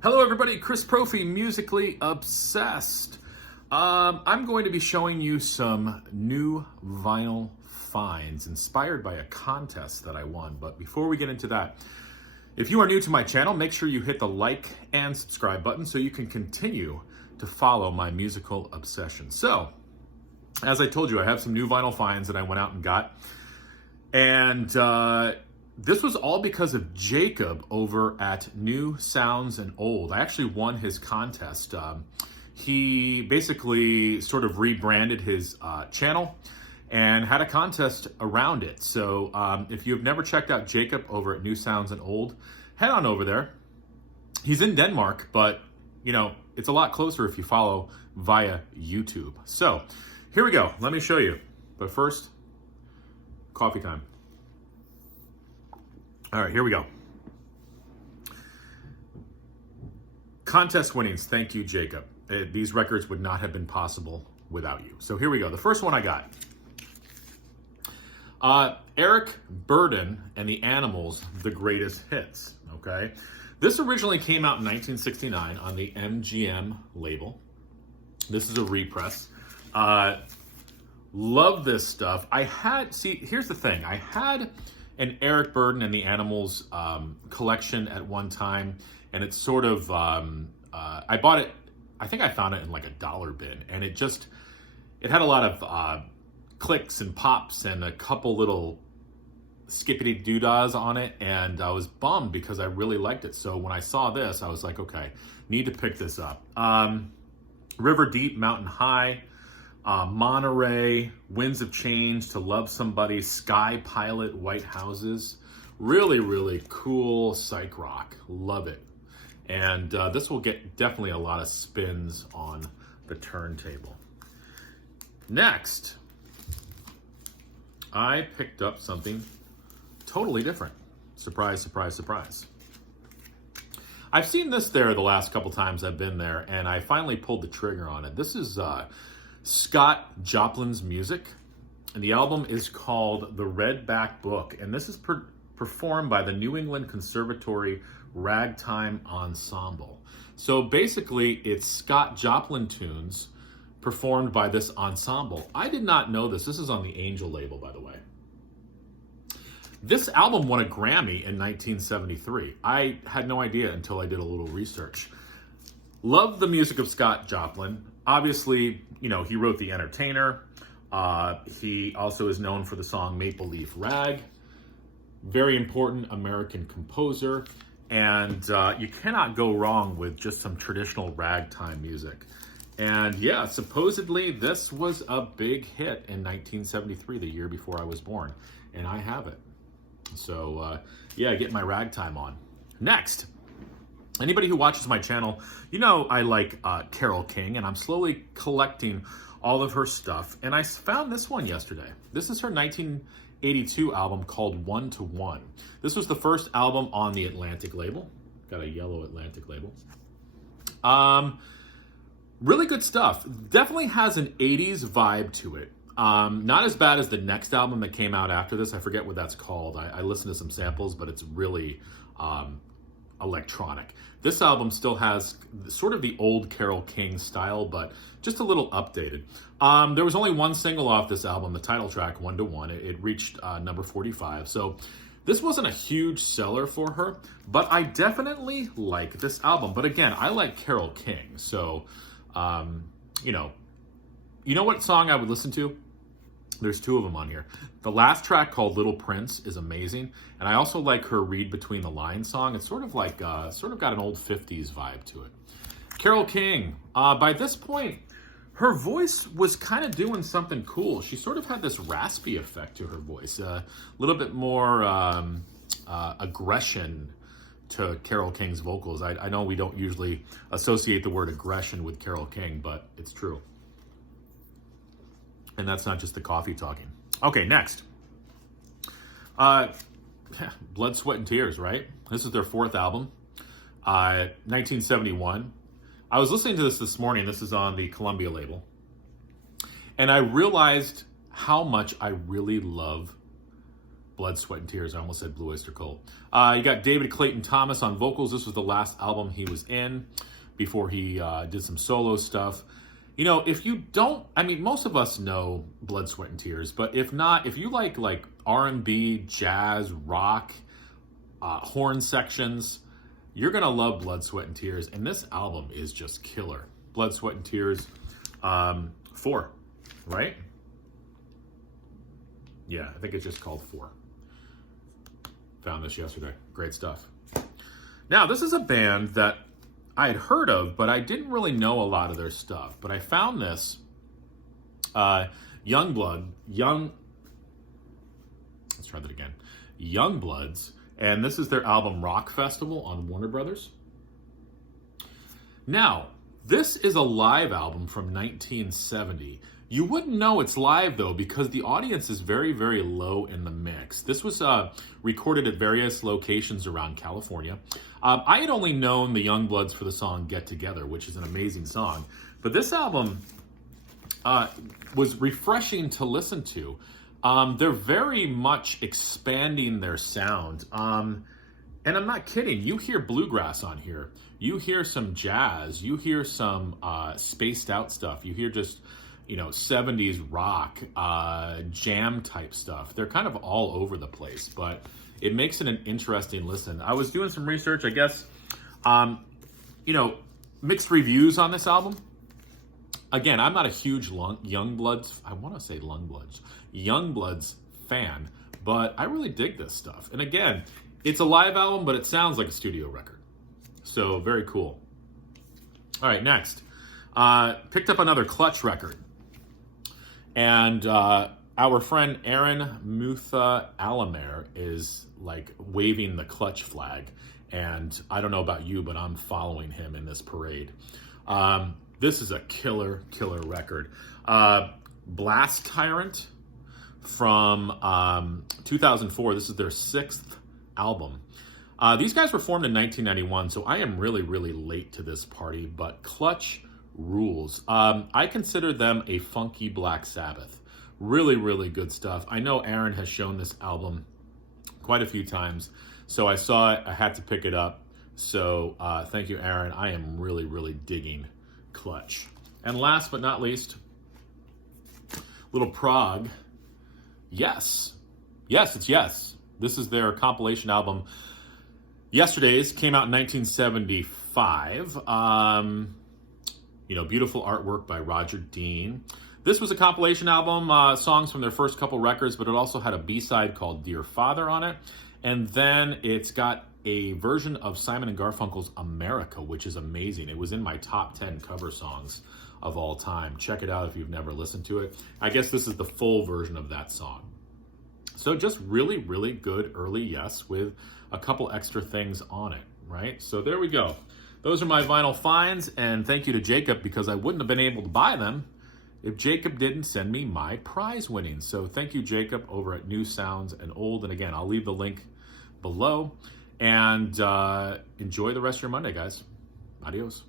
Hello everybody, Chris Profi, Musically Obsessed. I'm going to be showing you some new vinyl finds inspired by a contest that I won. But before we get into that, if you are new to my channel, make sure you hit the like and subscribe button so you can continue to follow my musical obsession. So, as I told you, I have some new vinyl finds that I went out and got. And this was all because of Jacob over at New Sounds and Old. I actually won his contest. He basically sort of rebranded his channel and had a contest around it. So if you've never checked out Jacob over at New Sounds and Old, head on over there. He's in Denmark, but you know, it's a lot closer if you follow via YouTube. So here we go. Let me show you. But first, coffee time. All right, here we go. Contest winnings. Thank you, Jacob. These records would not have been possible without you. So here we go. The first one I got. Eric Burdon and the Animals, The Greatest Hits. Okay. This originally came out in 1969 on the MGM label. This is a repress. Love this stuff. Here's the thing. I had an Eric Burdon and the Animals collection at one time, and it's sort of, I bought it, I think I found it in like a dollar bin, and it had a lot of clicks and pops and a couple little skippity doodahs on it, and I was bummed because I really liked it. So when I saw this, I was like, okay, need to pick this up. River Deep, Mountain High, Monterey, Winds of Change, To Love Somebody, Sky Pilot, White Houses. Really, really cool psych rock. Love it. And this will get definitely a lot of spins on the turntable. Next, I picked up something totally different. Surprise, surprise, surprise. I've seen this there the last couple times I've been there, and I finally pulled the trigger on it. This is Scott Joplin's music, and the album is called The Redback Book, and this is performed by the New England Conservatory Ragtime Ensemble. So basically, it's Scott Joplin tunes performed by this ensemble. I did not know this. This is on the Angel label, by the way. This album won a Grammy in 1973. I had no idea until I did a little research. Love the music of Scott Joplin. Obviously, you know, he wrote The Entertainer. He also is known for the song Maple Leaf Rag. Very important American composer. And you cannot go wrong with just some traditional ragtime music. And yeah, supposedly this was a big hit in 1973, the year before I was born. And I have it. So yeah, get my ragtime on. Next. Anybody who watches my channel, you know I like Carole King, and I'm slowly collecting all of her stuff. And I found this one yesterday. This is her 1982 album called One to One. This was the first album on the Atlantic label. Got a yellow Atlantic label. Really good stuff. Definitely has an 80s vibe to it. Not as bad as the next album that came out after this. I forget what that's called. I listened to some samples, but it's really electronic. This album still has sort of the old Carole King style, but just a little updated. There was only one single off this album, the title track, One to One. It reached number 45. So this wasn't a huge seller for her, but I definitely like this album. But again, I like Carole King. So, you know what song I would listen to? There's two of them on here. The last track called Little Prince is amazing. And I also like her Read Between the Lines song. It's sort of like, sort of got an old 50s vibe to it. Carole King, by this point, her voice was kind of doing something cool. She sort of had this raspy effect to her voice. A little bit more aggression to Carole King's vocals. I know we don't usually associate the word aggression with Carole King, but it's true. And that's not just the coffee talking. Okay, next. Blood, Sweat, and Tears, right? This is their fourth album. 1971. I was listening to this morning. This is on the Columbia label. And I realized how much I really love Blood, Sweat, and Tears. I almost said Blue Oyster Cult. You got David Clayton Thomas on vocals. This was the last album he was in before he did some solo stuff. You know, if you don't, I mean, most of us know Blood, Sweat, and Tears, but if not, if you like R&B, jazz, rock, horn sections, you're going to love Blood, Sweat, and Tears. And this album is just killer. Blood, Sweat, and Tears 4, right? Yeah, I think it's just called 4. Found this yesterday. Great stuff. Now, this is a band that I had heard of, but I didn't really know a lot of their stuff. But I found this let's try that again. Youngbloods, and this is their album Rock Festival on Warner Brothers. Now, this is a live album from 1970. You wouldn't know it's live, though, because the audience is very, very low in the mix. This was recorded at various locations around California. I had only known the Youngbloods for the song Get Together, which is an amazing song. But this album was refreshing to listen to. They're very much expanding their sound. And I'm not kidding. You hear bluegrass on here. You hear some jazz. You hear some spaced out stuff. You hear just, 70s rock, jam type stuff. They're kind of all over the place, but it makes it an interesting listen. I was doing some research, I guess, mixed reviews on this album. Again, I'm not a huge Youngbloods fan, but I really dig this stuff. And again, it's a live album, but it sounds like a studio record. So very cool. All right, next. Picked up another Clutch record. And our friend Aaron Mutha Alamer is like waving the Clutch flag. And I don't know about you, but I'm following him in this parade. This is a killer record. Blast Tyrant from 2004. This is their 6th album. These guys were formed in 1991, so I am really, really late to this party, but Clutch rules. I consider them a funky Black Sabbath. Really, really good stuff. I know Aaron has shown this album quite a few times, so I saw it. I had to pick it up. So thank you, Aaron. I am really, really digging Clutch. And last but not least, little Prague. Yes. It's Yes. This is their compilation album. Yesterday's came out in 1975. Beautiful artwork by Roger Dean. This was a compilation album, songs from their first couple records, but it also had a B-side called Dear Father on it. And then it's got a version of Simon & Garfunkel's America, which is amazing. It was in my top 10 cover songs of all time. Check it out if you've never listened to it. I guess this is the full version of that song. So just really, really good early Yes with a couple extra things on it, right? So there we go. Those are my vinyl finds, and thank you to Jacob, because I wouldn't have been able to buy them if Jacob didn't send me my prize winnings. So thank you, Jacob, over at New Sounds and Old. And again, I'll leave the link below. And enjoy the rest of your Monday, guys. Adios.